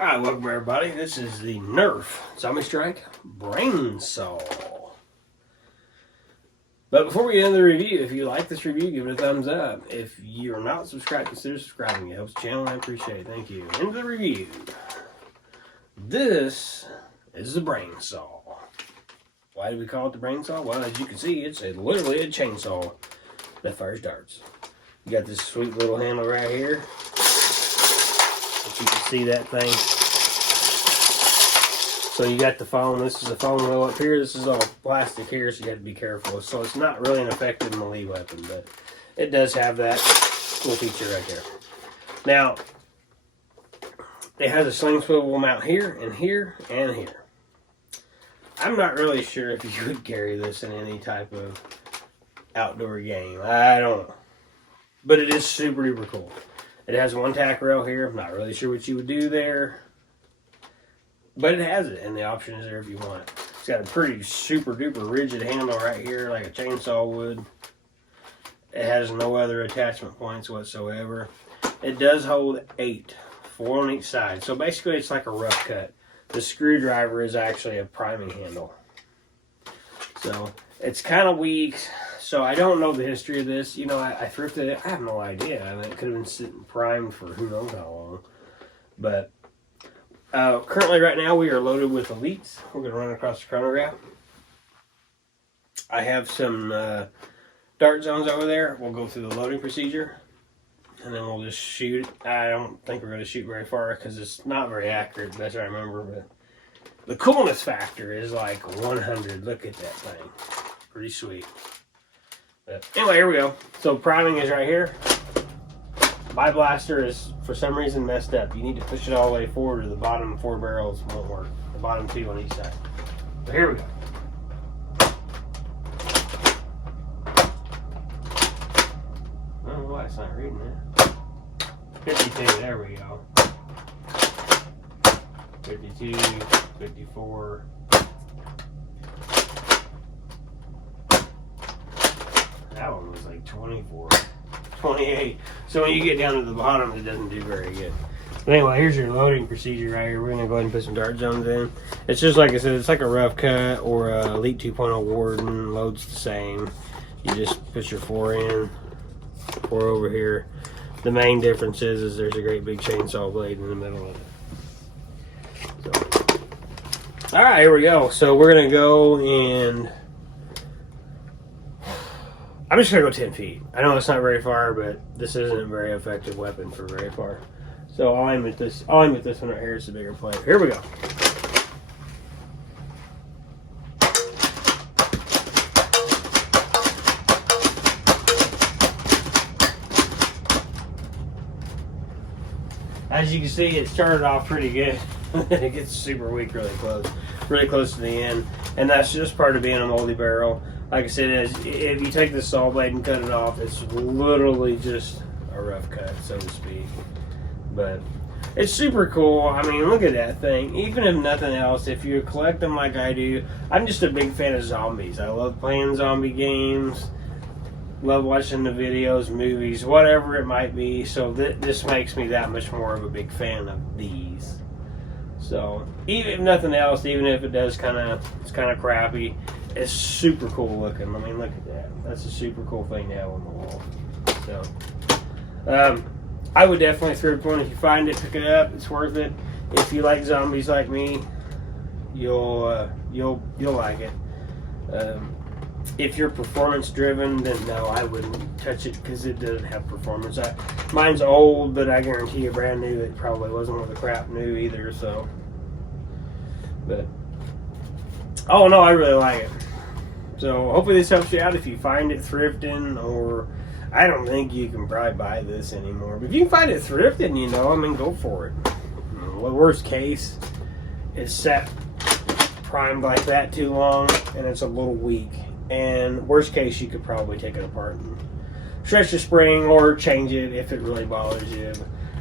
Alright, welcome everybody. This is the Nerf Zombie Strike Brainsaw. But before we get into the review, if you like this review, give it a thumbs up. If you're not subscribed, consider subscribing. It helps the channel, I appreciate it. Thank you. Into the review. This is the Brainsaw. Why do we call it the Brainsaw? Well, as you can see, it's literally a chainsaw that fires darts. You got this sweet little handle right here. You can see that thing. So you got the foam. This is a foam wheel up here. This is all plastic here, so you got to be careful. So it's not really an effective melee weapon, but it does have that cool feature right there. Now, it has a sling swivel mount here and here and here. I'm not really sure if you would carry this in any type of outdoor game. I don't know. But it is super duper cool. It has one tack rail here. I'm not really sure what you would do there. But it has it, and the option is there if you want it. It's got a pretty super duper rigid handle right here, like a chainsaw would. It has no other attachment points whatsoever. It does hold 8, 4 on each side. So basically it's like a rough cut. The screwdriver is actually a priming handle. So it's kind of weak. So I don't know the history of this. You know, I thrifted it. I have no idea. I mean, it could have been sitting primed for who knows how long. But currently right now we are loaded with elites. We're going to run across the chronograph. I have some dart zones over there. We'll go through the loading procedure. And then we'll just shoot. I don't think we're going to shoot very far because it's not very accurate, best I remember. But the coolness factor is like 100. Look at that thing. Pretty sweet. But anyway, here we go. So priming is right here. My blaster is, for some reason, messed up. You need to push it all the way forward or the bottom 4 barrels won't work. The bottom 2 on each side. So here we go. I don't know why it's not reading that. 52, there we go. 52, 54. That one was like 24, 28. So when you get down to the bottom, it doesn't do very good. But anyway, here's your loading procedure right here. We're going to go ahead and put some dart zones in. It's just like I said, it's like a rough cut or a Elite 2.0 Warden. Loads the same. You just put your 4 in, 4 over here. The main difference is there's a great big chainsaw blade in the middle of it. So, all right, here we go. So we're going to go and I'm just going to go 10 feet. I know it's not very far, but this isn't a very effective weapon for very far. So I'll aim at this one right here. It's a bigger player. Here we go. As you can see, it started off pretty good. It gets super weak really close to the end. And that's just part of being a multi-barrel. Like I said, if you take the saw blade and cut it off, it's literally just a rough cut, so to speak. But it's super cool. I mean, look at that thing. Even if nothing else, if you collect them like I do, I'm just a big fan of zombies. I love playing zombie games, love watching the videos, movies, whatever it might be. So this makes me that much more of a big fan of these. So even if nothing else, even if it does it's kind of crappy, it's super cool looking. I mean, look at that. That's a super cool thing to have on the wall. So, I would definitely thrift one. If you find it, pick it up. It's worth it. If you like zombies like me, you'll like it. If you're performance driven, then no, I wouldn't touch it because it doesn't have performance. Mine's old, but I guarantee you, brand new, it probably wasn't worth the crap new either. So, but oh no, I really like it. So hopefully this helps you out if you find it thrifting, or I don't think you can probably buy this anymore. But if you can find it thrifting, you know, I mean, go for it. Well, worst case, it's sat primed like that too long and it's a little weak. And worst case, you could probably take it apart and stretch the spring or change it if it really bothers you.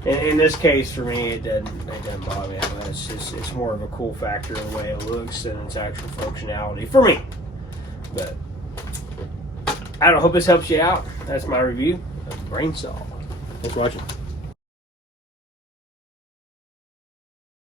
In this case, for me, it doesn't bother me that much. It's more of a cool factor in the way it looks than its actual functionality for me. But I don't hope this helps you out. That's my review of Brainsaw. Thanks for watching.